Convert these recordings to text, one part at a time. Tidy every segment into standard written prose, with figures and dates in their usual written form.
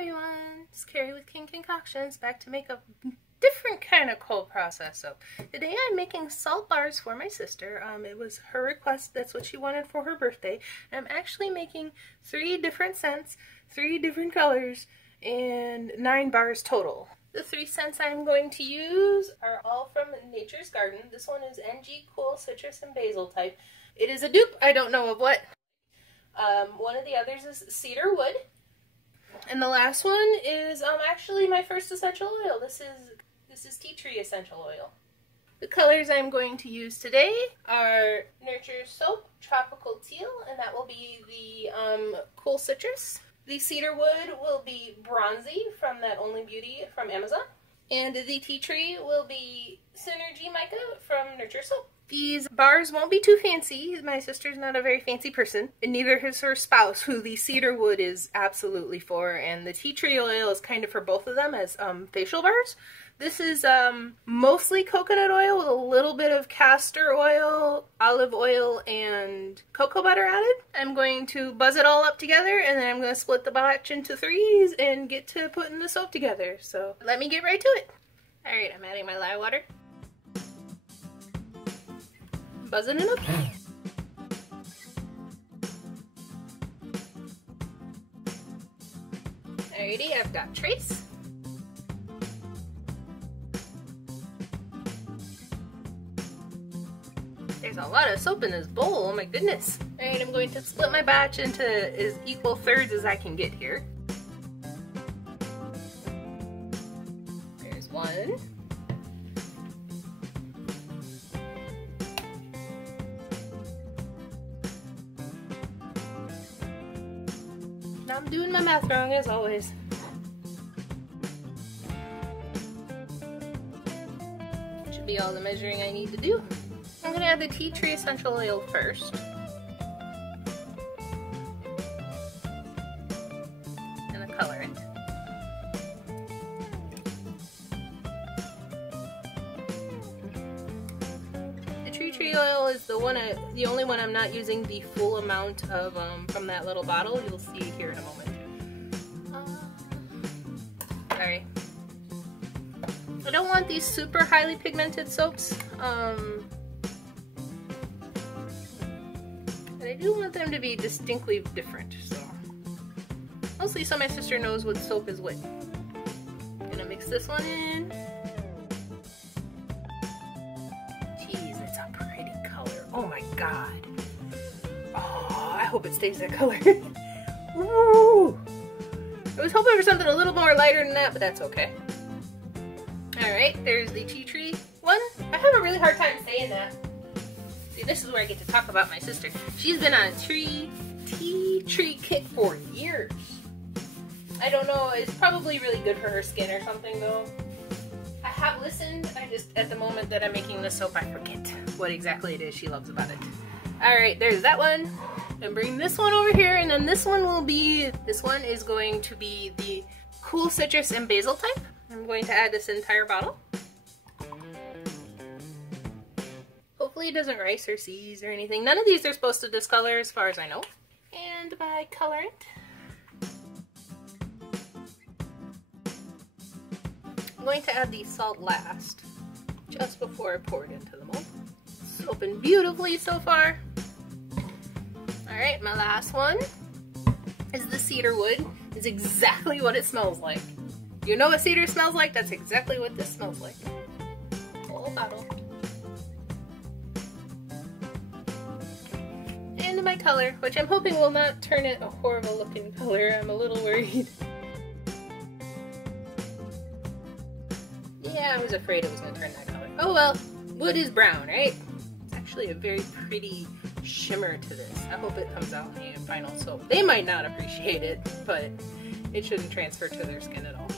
everyone, it's Carrie with King Concoctions, back to make a different kind of cold process soap. Today I'm making salt bars for my sister. It was her request, that's what she wanted for her birthday. And I'm actually making 3 different scents, 3 different colors, and 9 bars total. The 3 scents I'm going to use are all from Nature's Garden. This one is NG Cool Citrus and Basil type. It is a dupe, I don't know of what. One of the others is Cedar Wood. And the last one is actually my first essential oil. This is tea tree essential oil. The colors I'm going to use today are Nurture Soap, Tropical Teal, and that will be the Cool Citrus. The Cedar Wood will be Bronzy from that Only Beauty from Amazon. And the tea tree will be Synergy Mica from Nurture Soap. These bars won't be too fancy. My sister's not a very fancy person, and neither is her spouse, who the Cedar Wood is absolutely for, and the tea tree oil is kind of for both of them as facial bars. This is mostly coconut oil with a little bit of castor oil, olive oil, and cocoa butter added. I'm going to buzz it all up together, and then I'm going to split the batch into 3s and get to putting the soap together. So let me get right to it. Alright, I'm adding my lye water. Buzzing it up. Alrighty, I've got trace. There's a lot of soap in this bowl, oh my goodness. Alright, I'm going to split my batch into as equal thirds as I can get here. There's 1. I'm doing my math wrong as always. Should be all the measuring I need to do. I'm going to add the tea tree essential oil first. And the colorant. The tea tree oil is the only one I'm not using the full amount of from that little bottle. You'll see it here in a moment. Sorry. I don't want these super highly pigmented soaps. And I do want them to be distinctly different, so. Mostly so my sister knows what soap is what. Gonna mix this one in. Jeez, it's a pretty color. Oh my god. Oh, I hope it stays that color. Ooh. I was hoping for something a little more lighter than that, but that's okay. Alright, there's the tea tree one. I have a really hard time saying that. See, this is where I get to talk about my sister. She's been on a tea tree kick for years. I don't know, it's probably really good for her skin or something though. I have listened, I just, at the moment that I'm making this soap, I forget what exactly it is she loves about it. Alright, there's that one. And bring this one over here, and then this one is going to be the Cool Citrus and Basil type. I'm going to add this entire bottle. Hopefully it doesn't rice or seize or anything. None of these are supposed to discolor as far as I know. And my colorant. I'm going to add the salt last, just before I pour it into the mold. It's soaping beautifully so far. Alright, my last one is the Cedar Wood. It's exactly what it smells like. You know what cedar smells like? That's exactly what this smells like. Whole bottle. And my color, which I'm hoping will not turn it a horrible looking color. I'm a little worried. Yeah, I was afraid it was going to turn that color. Oh well, wood is brown, right? It's actually a very pretty shimmer to this. I hope it comes out in the final soap. They might not appreciate it, but it shouldn't transfer to their skin at all.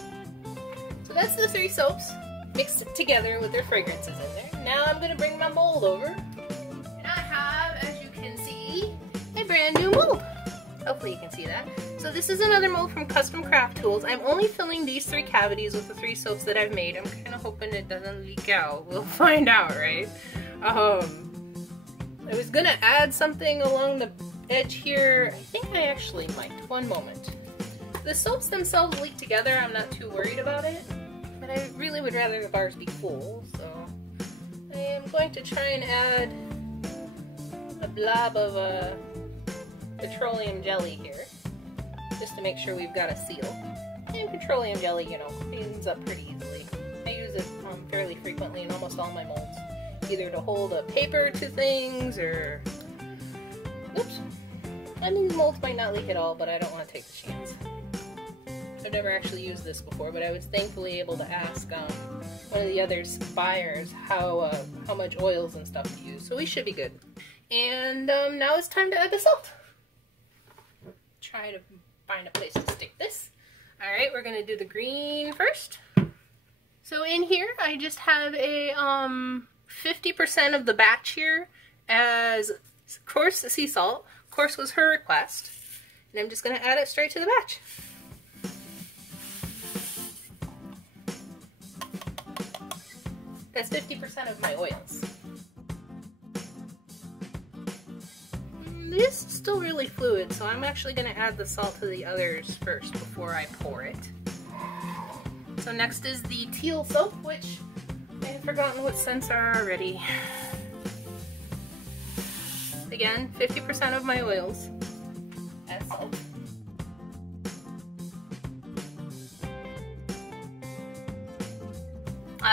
So that's the 3 soaps mixed together with their fragrances in there. Now I'm going to bring my mold over. And I have, as you can see, a brand new mold. Hopefully you can see that. So this is another mold from Custom Craft Tools. I'm only filling these 3 cavities with the 3 soaps that I've made. I'm kind of hoping it doesn't leak out. We'll find out, right? I was gonna add something along the edge here. I think I actually might. One moment. The soaps themselves leak together, I'm not too worried about it, but I really would rather the bars be full, so I am going to try and add a blob of petroleum jelly here, just to make sure we've got a seal. And petroleum jelly, you know, cleans up pretty easily. I use it fairly frequently in almost all my molds, either to hold a paper to things or... Oops. I mean, the molds might not leak at all, but I don't want to take the chance. I've never actually used this before, but I was thankfully able to ask one of the other buyers how much oils and stuff to use, so we should be good. And now it's time to add the salt. Try to find a place to stick this. Alright, we're going to do the green first. So in here, I just have a 50% of the batch here as coarse sea salt. Coarse was her request. And I'm just going to add it straight to the batch. That's 50% of my oils. This is still really fluid, so I'm actually going to add the salt to the others first before I pour it. So next is the teal soap, which I have forgotten what scents are already. Again, 50% of my oils. Add salt.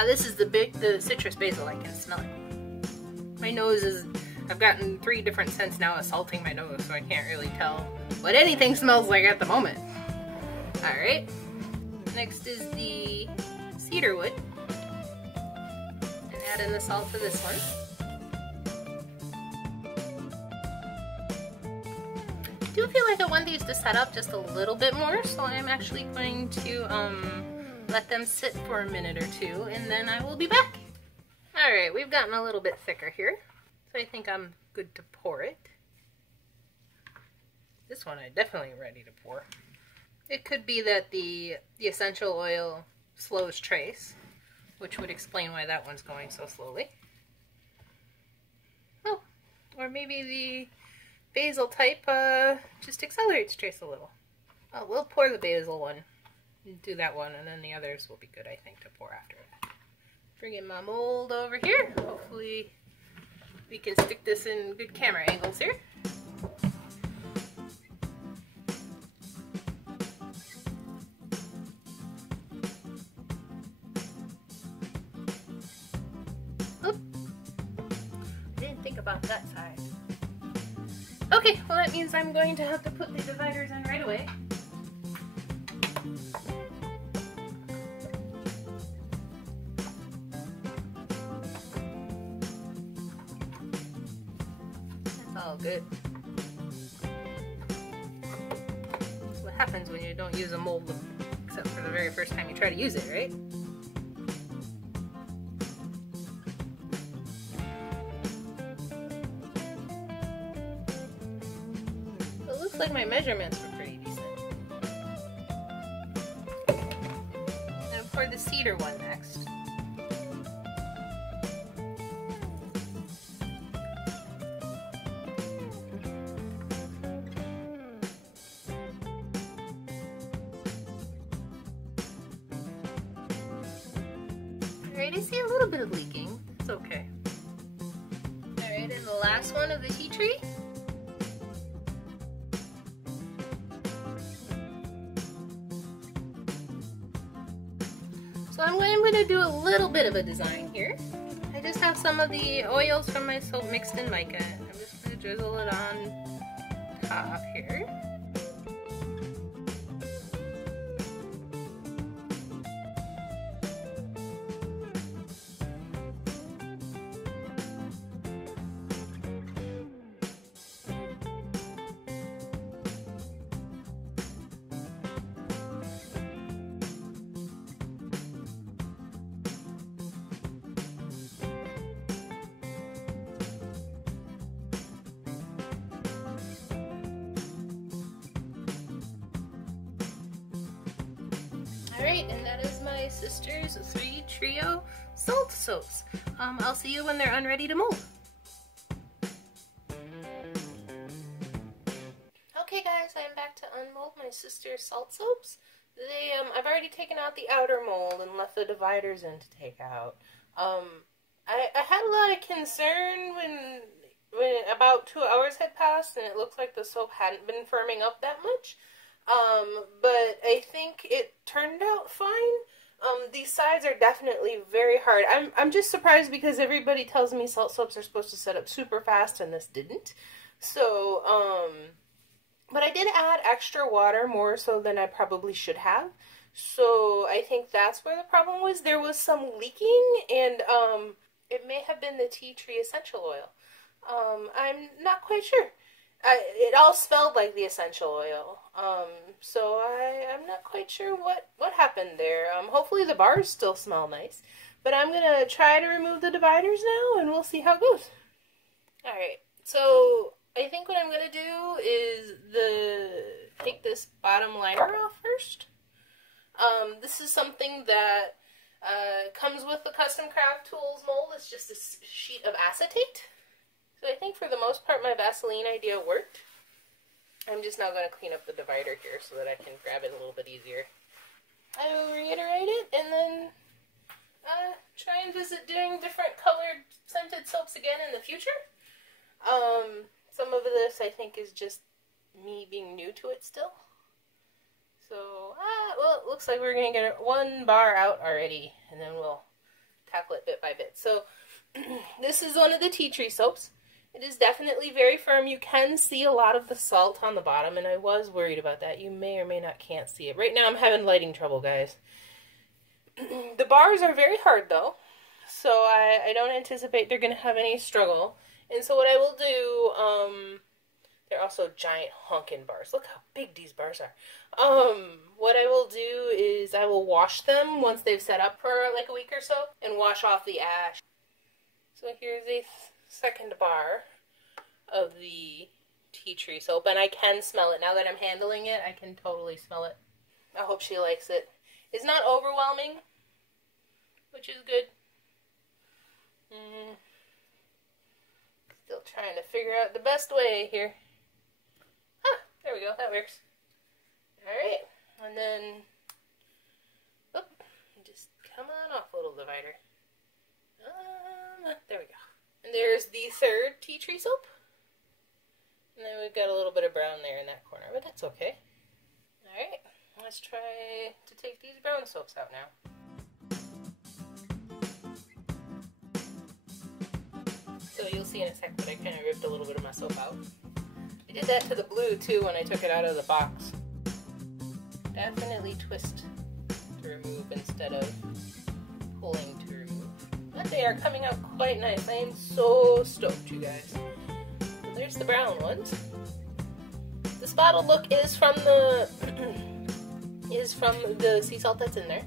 This is the citrus basil. I can smell it. My nose is, I've gotten 3 different scents now assaulting my nose, so I can't really tell what anything smells like at the moment. Alright. Next is the Cedar Wood. And add in the salt to this one. I do feel like I want these to set up just a little bit more, so I'm actually going to let them sit for a minute or two, and then I will be back. Alright, we've gotten a little bit thicker here, so I think I'm good to pour it. This one I'm definitely ready to pour. It could be that the essential oil slows trace, which would explain why that one's going so slowly. Oh, or maybe the basil type just accelerates trace a little. Oh, we'll pour the basil one. Do that one, and then the others will be good, I think, to pour after that. Bring in my mold over here. Hopefully we can stick this in good camera angles here. Oop. I didn't think about that side. Okay, well that means I'm going to have to put the dividers in right away. All good. What happens when you don't use a mold except for the very first time you try to use it, right? It looks like my measurements were pretty decent. Now pour the cedar one next. Alright, I see a little bit of leaking. It's okay. Alright, and the last one of the tea tree. So I'm going to do a little bit of a design here. I just have some of the oils from my soap mixed in mica. I'm just going to drizzle it on top here. Alright, and that is my sister's 3 trio salt soaps. I'll see you when they're unready to mold. Okay guys, I'm back to unmold my sister's salt soaps. They, I've already taken out the outer mold and left the dividers in to take out. I had a lot of concern when about 2 hours had passed and it looked like the soap hadn't been firming up that much. But I think it turned out fine. These sides are definitely very hard. I'm just surprised because everybody tells me salt soaps are supposed to set up super fast and this didn't. So, but I did add extra water, more so than I probably should have. So I think that's where the problem was. There was some leaking, and it may have been the tea tree essential oil. I'm not quite sure. It all smelled like the essential oil. So I'm not quite sure what happened there. Hopefully the bars still smell nice. But I'm going to try to remove the dividers now, and we'll see how it goes. Alright, so I think what I'm going to do is take this bottom liner off first. This is something that comes with the Custom Craft Tools mold. It's just a sheet of acetate. So I think for the most part my Vaseline idea worked. I'm just now going to clean up the divider here so that I can grab it a little bit easier. I will reiterate it and then try and visit doing different colored scented soaps again in the future. Some of this I think is just me being new to it still. So, well, it looks like we're going to get one bar out already, and then we'll tackle it bit by bit. So, this is one of the tea tree soaps. It is definitely very firm. You can see a lot of the salt on the bottom, and I was worried about that. You may or may not can't see it. Right now I'm having lighting trouble, guys. The bars are very hard, though, so I don't anticipate they're going to have any struggle. And so what I will do, they're also giant honkin' bars. Look how big these bars are. What I will do is I will wash them once they've set up for like a week or so, and wash off the ash. So here's a second bar of the tea tree soap, and I can smell it. Now that I'm handling it, I can totally smell it. I hope she likes it. It's not overwhelming, which is good. Still trying to figure out the best way here. There we go, that works. Alright, and then, just come on off, little divider. There we go. And there's the third tea tree soap. And then we've got a little bit of brown there in that corner, but that's okay. Alright, let's try to take these brown soaps out now. So you'll see in a sec that I kind of ripped a little bit of my soap out. I did that to the blue too when I took it out of the box. Definitely twist to remove instead of pulling to remove. But they are coming out quite nice. I am so stoked, you guys. So there's the brown ones. The spotted look is from the sea salt that's in there.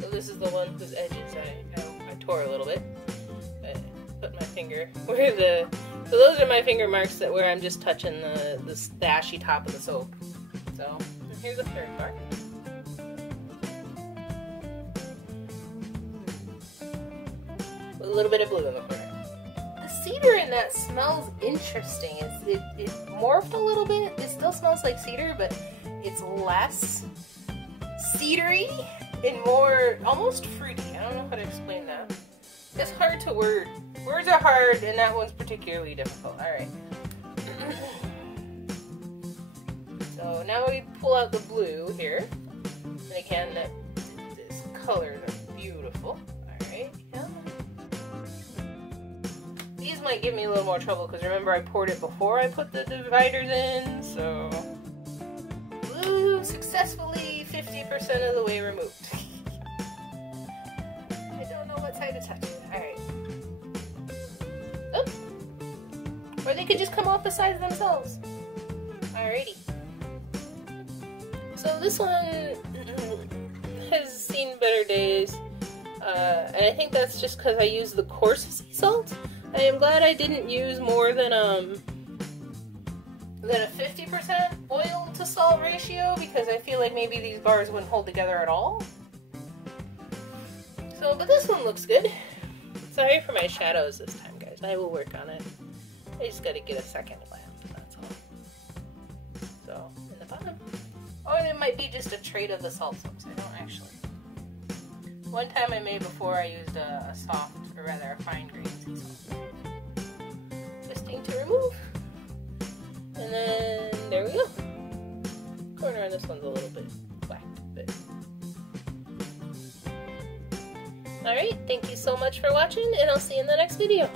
So this is the one whose edges I tore a little bit. Put my finger where so those are my finger marks where I'm just touching the ashy top of the soap. So here's the third part. With a little bit of blue in the corner. The cedar in that smells interesting. It morphed a little bit. It still smells like cedar, but it's less cedary and more almost fruity. I don't know how to explain that. It's hard to word. Words are hard, and that one's particularly difficult. Alright. So now we pull out the blue here. And again, these colors are beautiful. Alright, yeah. These might give me a little more trouble, because remember I poured it before I put the dividers in, so... Blue successfully 50% of the way removed. I don't know what side to touch. Alright. Oh. Or they could just come off the sides themselves. Alrighty. So this one has seen better days. And I think that's just because I used the coarse sea salt. I am glad I didn't use more than a 50% oil to salt ratio, because I feel like maybe these bars wouldn't hold together at all. So, but this one looks good. Sorry for my shadows this time, guys. I will work on it. I just gotta get a second lamp, that's all. So, and the bottom. Or it might be just a trait of the salt soaks. I don't actually. One time I made before I used a soft, or rather a fine grain sea salt. Twisting to remove. And then there we go. Corner on this one's a little bit whacked, but. Alright, thank you so much for watching, and I'll see you in the next video.